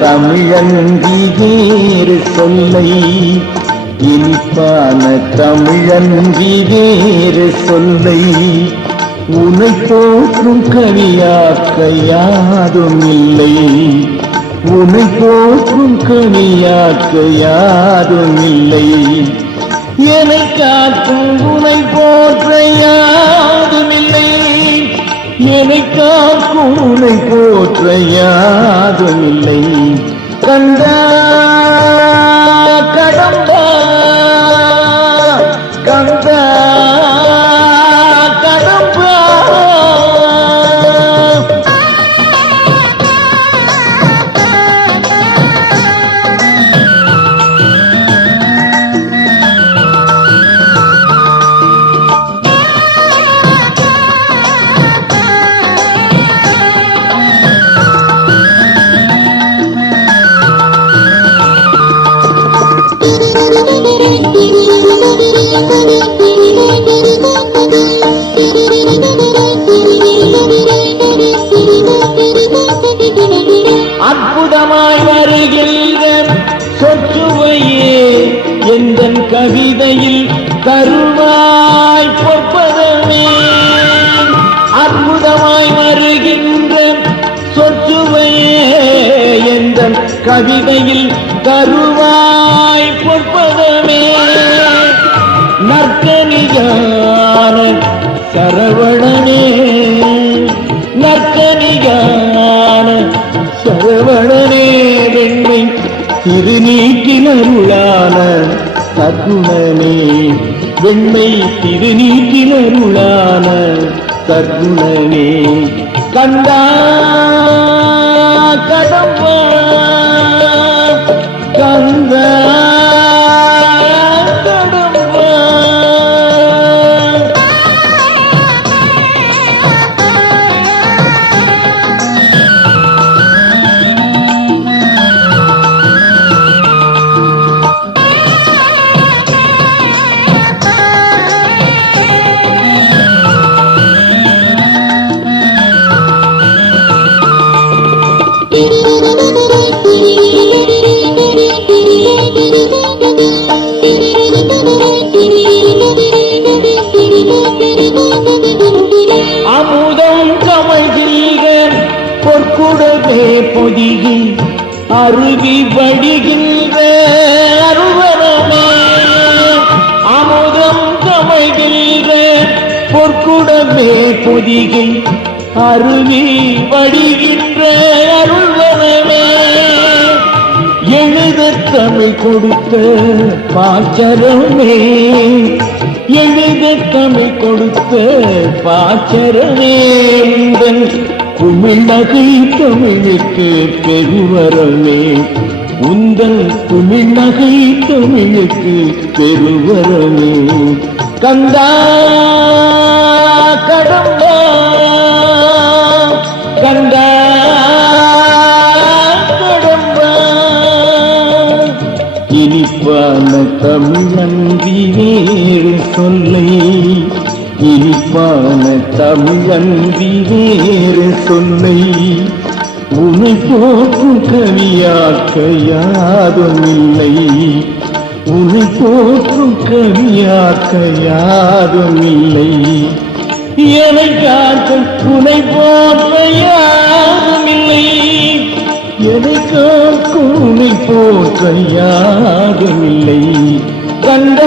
தமிழன்றி வேறு சொல்லை, இனிப்பான தமிழன்றி வேறு சொல்லை, உனை போற்றும் கனியாக்க யாரும் இல்லை, உனை போற்றும் கனியாக்க யாரும் இல்லை, என்னை காக்கும் உனை போற்ற யாரும் இல்லை, என்னை காக்கும் உனை போற்ற யாரும் இல்லை. கந்தா கடம்பா கந்தா கடம்பா, அற்புதமாய் வருகின்ற சொற்சுவையே எந்தன் கவிதையில் கருவாய் பொற்பதமே, அற்புதமாய் வருகின்ற சொற்சுவையே எந்தன் கவிதையில் கருவாய் பொற்பதமே, நற்கனியான சரவணனே, நற்கனியான சரவணனே, வெண்மை திருநீற்றினருளான சத்குணனே, வெண்மை திருநீற்றினருளான சத்குணனே. கந்தா கடம்பா கந்தா அமுதம் கமழ்கின்ற பொற்குடமே பொதிகி அருவி வடிகின்ற அருவரமே, அமுதம் கமழ்கின்ற பொற்குடமே பொதிகி அருவி வடிகின்ற அருள்வரமே, எழுத தமிழ் கொடுத்த பாச்சரமே, எழுத தமிழ் கொடுத்த பாச்சரமே, உந்தன் குமிழ் நகை தமிழுக்கு பெருவரமே, உந்தன் குமிழ் நகை தமிழுக்கு பெருவரமே. கந்தா கடம்பா கந்தா கடம்பா, இனிப்பான தமிழன்றி வேறு சொல்லை, இனிப்பான தமிழன்றி வேறு சொல்லை, உனை போற்றும் கவியாக்க யாரும் இல்லை, உனை போற்றும் கவியாக்க யாரும் இல்லை, என்னை காக்கும் உனை போற்ற யாரும் இல்லை, என்னை காக்கும் உனை போற்ற யாரும் இல்லை. கண்ட